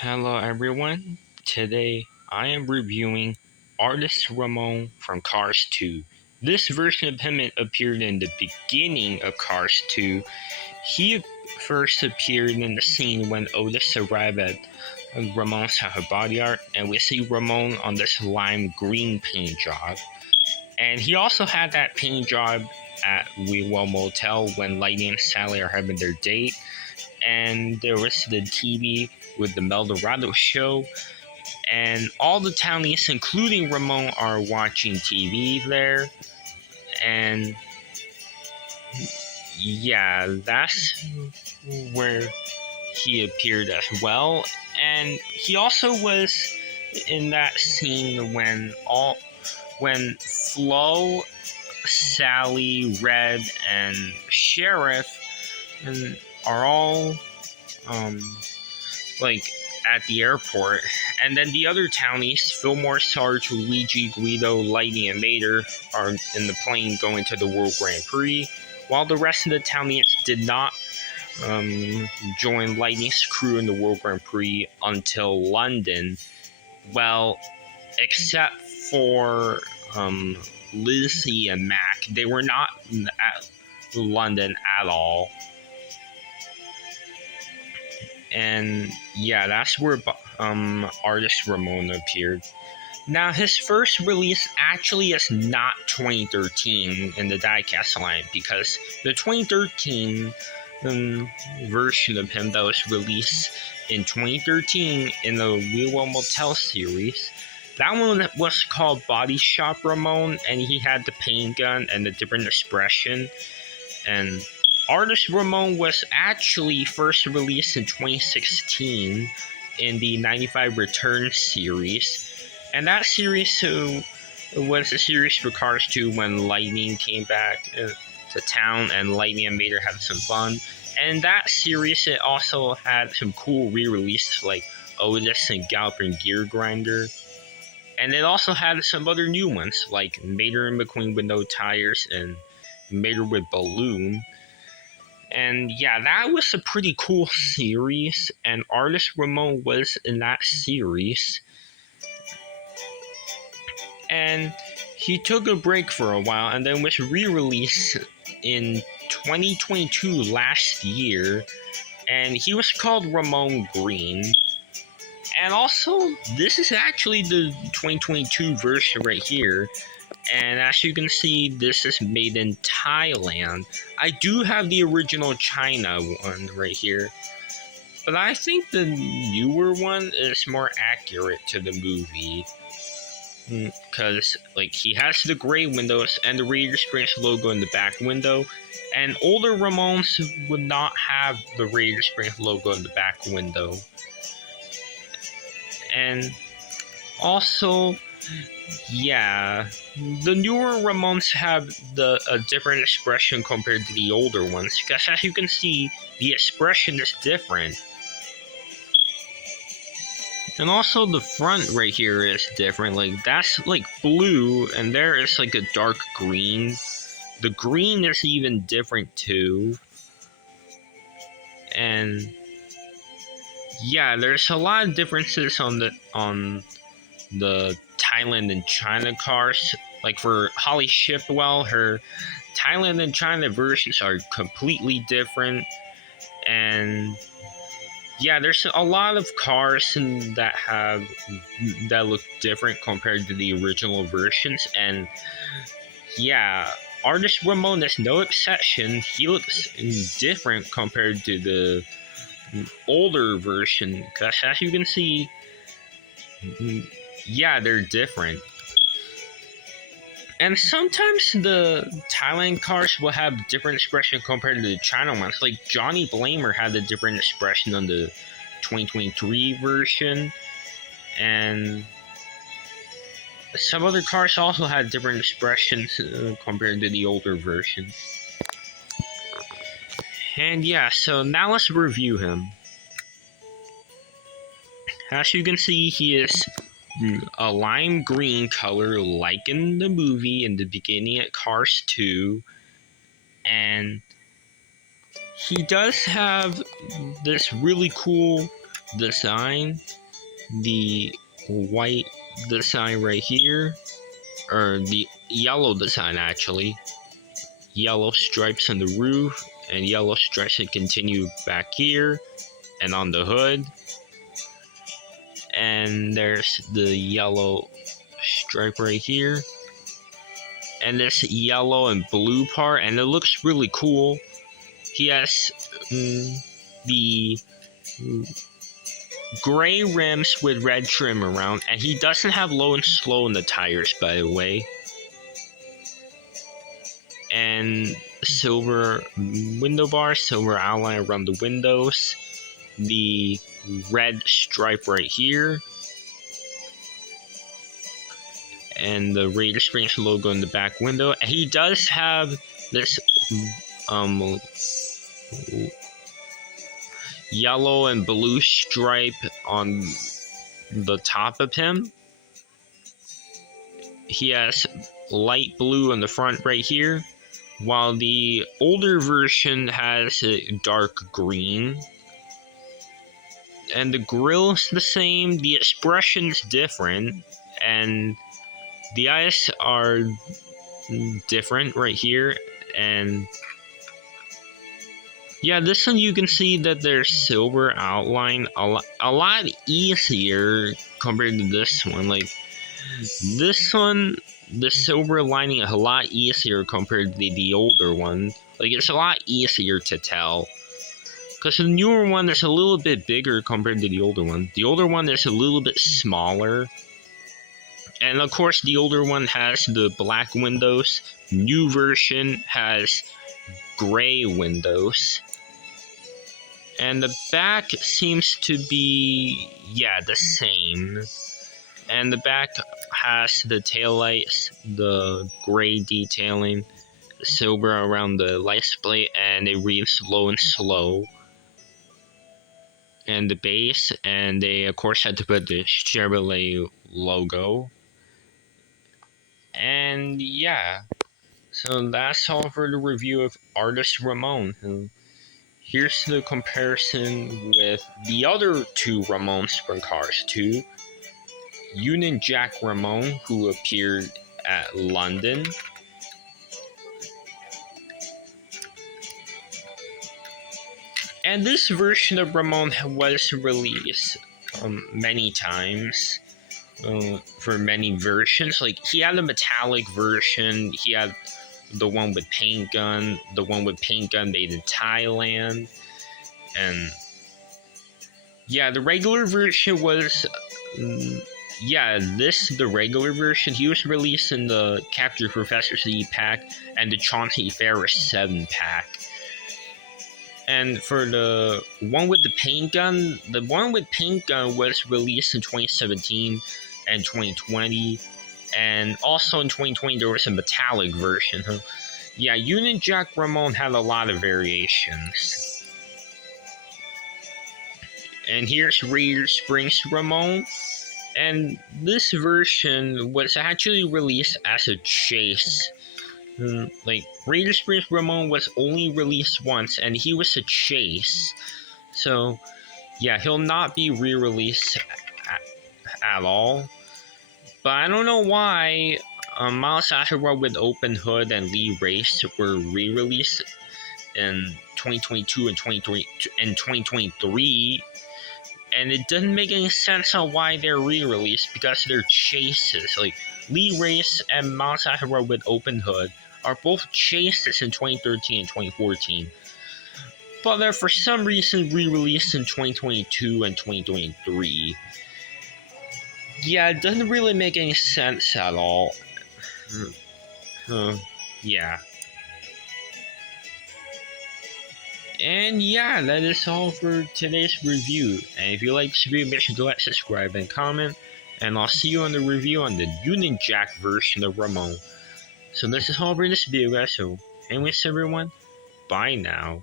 Hello everyone. Today I am reviewing artist Ramone from Cars 2. This version of him appeared in the beginning of Cars 2. He first appeared in the scene when Otis arrived at Ramone's house of body art, and we see Ramone on this lime green paint job. And he also had that paint job at Wheel Motel when Lightning and Sally are having their date. And there was the TV with the Meldorado show, and all the townies, including Ramone, are watching TV there. And yeah, that's where he appeared as well. And he also was in that scene when Flo, Sally, Red, and Sheriff are all um like at the airport, and then the other townies, Fillmore, Sarge, Luigi, Guido, Lightning, and Mater, are in the plane going to the World Grand Prix, while the rest of the townies did not join Lightning's crew in the World Grand Prix until London. Well, except for Lizzie and Mac, they were not at London at all. And yeah, that's where artist Ramone appeared. Now, his first release actually is not 2013 in the diecast line, because the 2013 version of him that was released in 2013 in the Wheel Motel series, that one was called Body Shop Ramone, and he had the paint gun and the different expression. And artist Ramone was actually first released in 2016 in the 95 Return series. And that series was a series for Cars 2 when Lightning came back to town, and Lightning and Mater had some fun. And that series, it also had some cool re-releases like Otis and Galloping Gear Grinder. And it also had some other new ones like Mater and McQueen with no tires and Mater with Balloon. And yeah, that was a pretty cool series, and artist Ramone was in that series. And he took a break for a while and then was re-released in 2022 last year, and he was called Ramone Green. And also, this is actually the 2022 version right here. And as you can see, this is made in Thailand. I do have the original China one right here, but I think the newer one is more accurate to the movie. Because like he has the gray windows and the Raider Springs logo in the back window, and older Ramones would not have the Raider Springs logo in the back window. And also, yeah, the newer Ramones have a different expression compared to the older ones, because as you can see, the expression is different. And also the front right here is different, like that's like blue, and there is like a dark green. The green is even different too. And yeah, there's a lot of differences on the Thailand and China cars. Like for Holly Shipwell, her Thailand and China versions are completely different. And yeah, there's a lot of cars that look different compared to the original versions. And yeah, artist Ramone is no exception. He looks different compared to the older version, because as you can see, yeah, they're different. And sometimes the Thailand cars will have different expression compared to the China ones. Like Johnny Blamer had a different expression on the 2023 version, and some other cars also had different expressions compared to the older version. And yeah, so now let's review him. As you can see, he is a lime green color like in the movie in the beginning at Cars 2, and he does have this really cool design, the white design right here, or the yellow design actually. Yellow stripes on the roof, and yellow stripes that continue back here and on the hood. And there's the yellow stripe right here. And this yellow and blue part, and it looks really cool. He has the gray rims with red trim around, and he doesn't have low and slow in the tires, by the way. And silver window bars, silver outline around the windows, the red stripe right here, and the Raider Springs logo in the back window. And he does have this yellow and blue stripe on the top of him. He has light blue on the front right here, while the older version has a dark green. And the grill's the same, the expression's different, and the eyes are different right here. And yeah, this one you can see that there's silver outline a lot easier compared to this one. Like this one, the silver lining is a lot easier compared to the older one. Like it's a lot easier to tell. Because the newer one is a little bit bigger compared to the older one. The older one is a little bit smaller. And of course the older one has the black windows. New version has gray windows. And the back seems to be, yeah, the same. And the back has the taillights, the gray detailing, the silver around the license plate, and it reads low and slow. And the base, and they of course had to put the Chevrolet logo. And yeah, so that's all for the review of Artist Ramone. And here's the comparison with the other two Ramone sprint cars, too. Union Jack Ramone, who appeared at London. And this version of Ramone was released many times for many versions. Like he had a metallic version, he had the one with paint gun, the one with paint gun made in Thailand, and yeah, the regular version was the regular version. He was released in the Capture Professor Z pack and the Chauncey Ferris 7 pack. And for the one with the paint gun, was released in 2017 and 2020. And also in 2020, there was a metallic version. Yeah, Union Jack Ramone had a lot of variations. And here's Raider Springs Ramone. And this version was actually released as a chase. Like, Raider Springs Ramone was only released once, and he was a chase. So, yeah, he'll not be re-released at all. But I don't know why Miles Asherwood with Open Hood and Lee Race were re-released in 2022 and 2023. And it doesn't make any sense on why they're re-released, because they're chases. Like, Lee Race and Miles Asherwood with Open Hood are both chases in 2013 and 2014. But they're for some reason re-released in 2022 and 2023. Yeah, it doesn't really make any sense at all. Yeah. And yeah, that is all for today's review. And if you like this video, make sure to like, subscribe, and comment. And I'll see you on the review on the Union Jack version of Ramone. So this is all for this video, guys. So anyways, everyone, bye now.